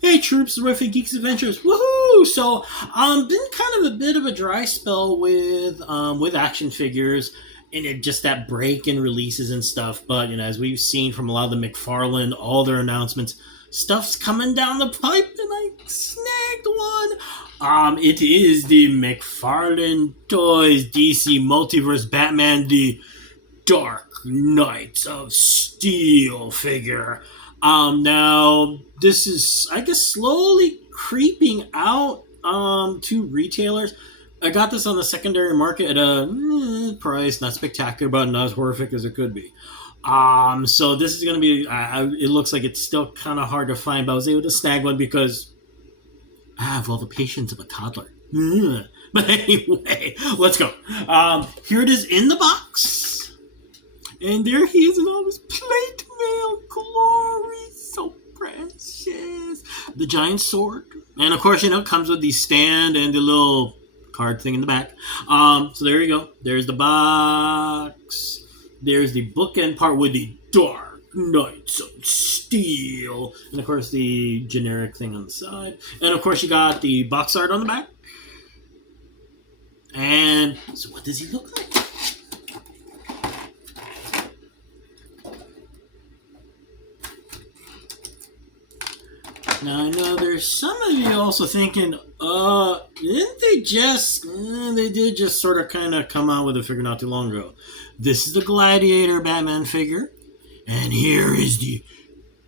Hey troops, terrific geeks adventures, woohoo! So, been kind of a bit of a dry spell with action figures, and just that break in releases and stuff. But as we've seen from a lot of the McFarlane, all their announcements, stuff's coming down the pipe, and I snagged one. It is the McFarlane Toys DC Multiverse Batman, the Dark Knights of Steel figure. Now this is, I guess, slowly creeping out to retailers. I got this on the secondary market at a price not spectacular, but not as horrific as it could be. So this is going to be. It looks like it's still kind of hard to find, but I was able to snag one because I have all the patience of a toddler. But anyway, let's go. Here it is in the box. And there he is in all his plate mail glory. So precious. The giant sword. And of course, it comes with the stand and the little card thing in the back. So there you go. There's the box. There's the bookend part with the Dark Knights of Steel. And of course, the generic thing on the side. And of course, you got the box art on the back. And so what does he look like? Now I know there's some of you also thinking, didn't they just, they did just sort of kind of come out with a figure not too long ago. This is the Gladiator Batman figure, and here is the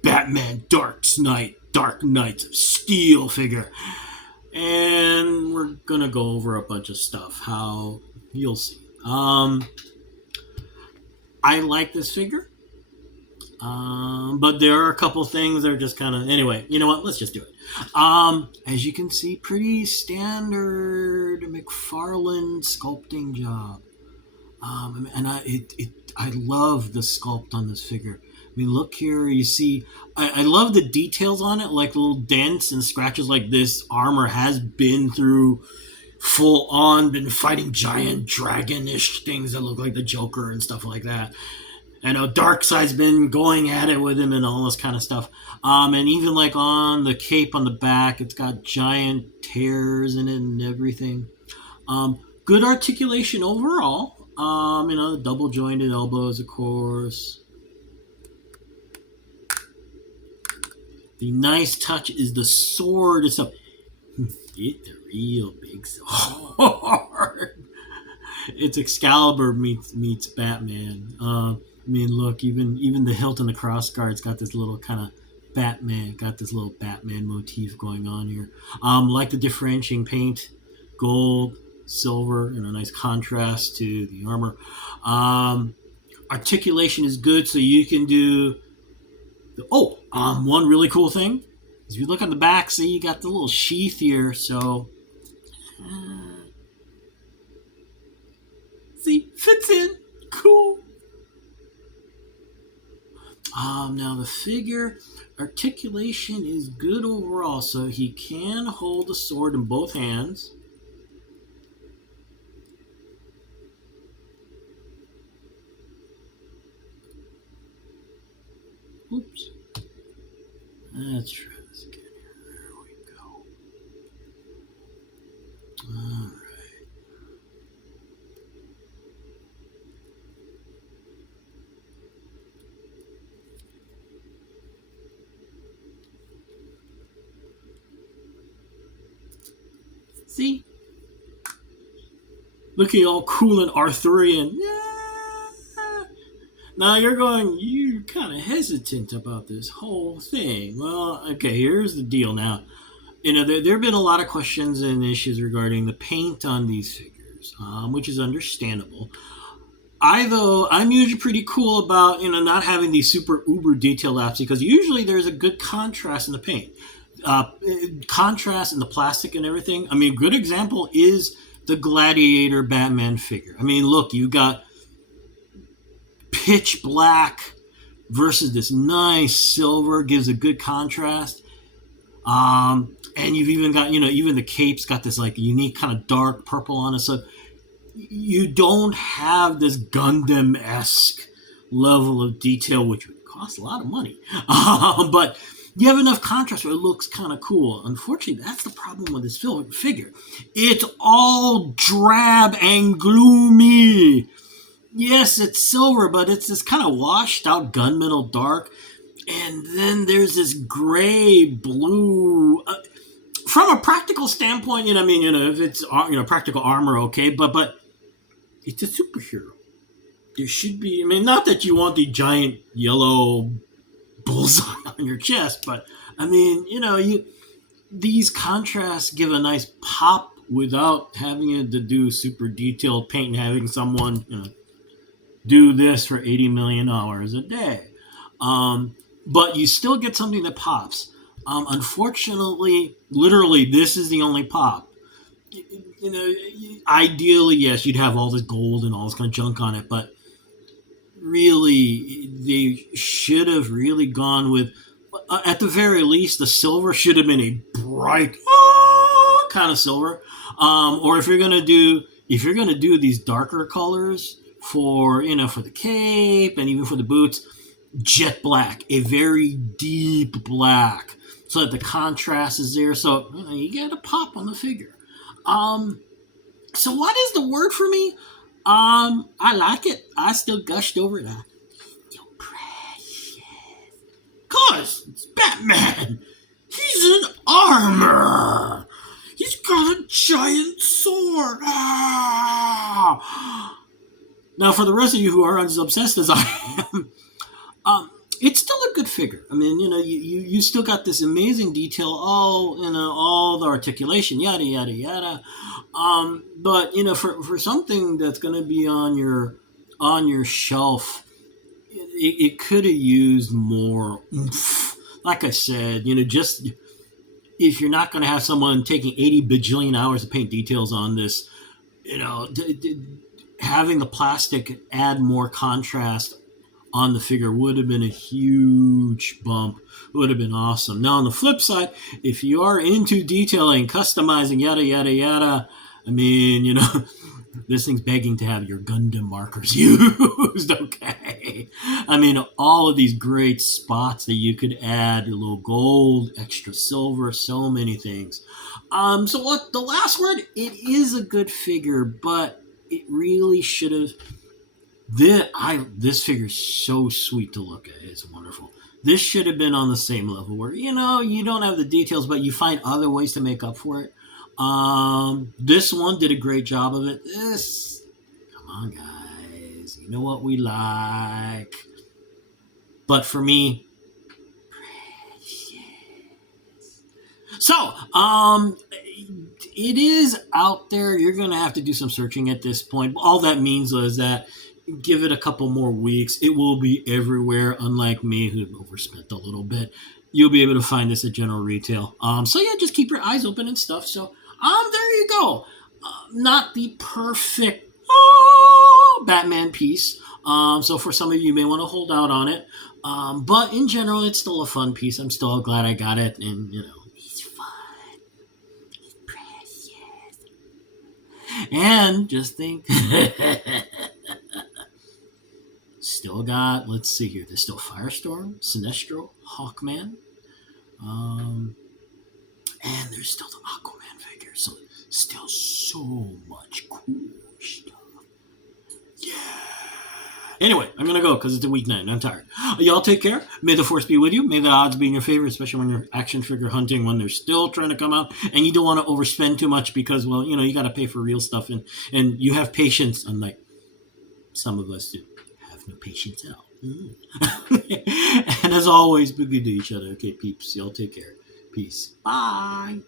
Batman Dark Knights of Steel figure. And we're gonna go over a bunch of stuff, how, you'll see. I like this figure. But there are a couple things that are just kind of, anyway, you know what, let's just do it. As you can see, pretty standard McFarlane sculpting job. And I love the sculpt on this figure. I mean, look here, you see, I love the details on it, like little dents and scratches like this armor has been through full on, been fighting giant dragon-ish things that look like the Joker and stuff like that. I know Darkseid's been going at it with him and all this kind of stuff. And even like on the cape on the back, it's got giant tears in it and everything. Good articulation overall. The double jointed elbows, of course. The nice touch is the sword itself. It's a real big sword. It's Excalibur meets Batman. I mean, look, even the hilt and the crossguard's got this little kind of Batman motif going on here. Like the differentiating paint, gold, silver, and a nice contrast to the armor. Articulation is good, so you can do. One really cool thing is if you look on the back, see you got the little sheath here, so. See, fits in. Cool. Now the figure articulation is good overall, so he can hold the sword in both hands. Oops. Let's try this again here. There we go. Alright. See? Looking all cool and Arthurian. Yeah. Now you're kind of hesitant about this whole thing. Well, okay, here's the deal now. There have been a lot of questions and issues regarding the paint on these figures, which is understandable. I'm usually pretty cool about, not having these super uber detailed apps because usually there's a good contrast in the paint. Contrast in the plastic and everything. I mean, a good example is the Gladiator Batman figure. I mean, look, you got pitch black versus this nice silver, gives a good contrast. And you've even got, even the cape's got this like unique kind of dark purple on it. So you don't have this Gundam-esque level of detail, which would cost a lot of money. But You have enough contrast where it looks kind of cool. Unfortunately, that's the problem with this figure. It's all drab and gloomy. Yes, it's silver, but it's this kind of washed out gunmetal dark. And then there's this gray blue. From a practical standpoint, I mean, if it's practical armor, okay, but it's a superhero. There should be. I mean, not that you want the giant yellow bullseye on your chest, but I mean, these contrasts give a nice pop without having to do super detailed paint and having someone do this for 80 million hours a day. But you still get something that pops. Unfortunately, literally, this is the only pop. Ideally, yes, you'd have all this gold and all this kind of junk on it, but really, they should have really gone with, at the very least, the silver should have been a bright kind of silver. Or if you're gonna do these darker colors for the cape and even for the boots, jet black, a very deep black, so that the contrast is there. So you get a pop on the figure. So what is the word for me? I like it. I still gushed over it. Still precious. Cause it's Batman. He's in armor. He's got a giant sword. Ah! Now, for the rest of you who are as obsessed as I am, it's still a good figure. I mean, you still got this amazing detail, all the articulation, yada yada yada. But for something that's going to be on your shelf, it could have used more oomph. Like I said, just if you're not going to have someone taking 80 bajillion hours to paint details on this, having the plastic add more contrast on the figure would have been a huge bump. Would have been awesome. Now, on the flip side, if you are into detailing, customizing, yada, yada, yada, I mean, this thing's begging to have your Gundam markers used, okay? I mean, all of these great spots that you could add, a little gold, extra silver, so many things. So what, the last word, it is a good figure, but it really should have... This figure is so sweet to look at. It's wonderful. This should have been on the same level where, you don't have the details, but you find other ways to make up for it. This one did a great job of it. Come on, guys. You know what we like. But for me, precious. So, it is out there. You're going to have to do some searching at this point. All that means is that give it a couple more weeks. It will be everywhere, unlike me, who overspent a little bit. You'll be able to find this at general retail. So yeah, just keep your eyes open and stuff. So there you go. Not the perfect Batman piece. So for some of you, you may want to hold out on it. But in general, it's still a fun piece. I'm still glad I got it. And, he's fun. He's precious. And just think... Still got, let's see here, there's still Firestorm, Sinestro, Hawkman, and there's still the Aquaman figure, so still so much cool stuff. Yeah. Anyway, I'm going to go because it's a weeknight and I'm tired. Y'all take care. May the force be with you. May the odds be in your favor, especially when you're action figure hunting, when they're still trying to come out and you don't want to overspend too much because, well, you got to pay for real stuff and you have patience, unlike some of us do. No patience at all. And as always, be good to each other. Okay, peeps. Y'all take care. Peace. Bye.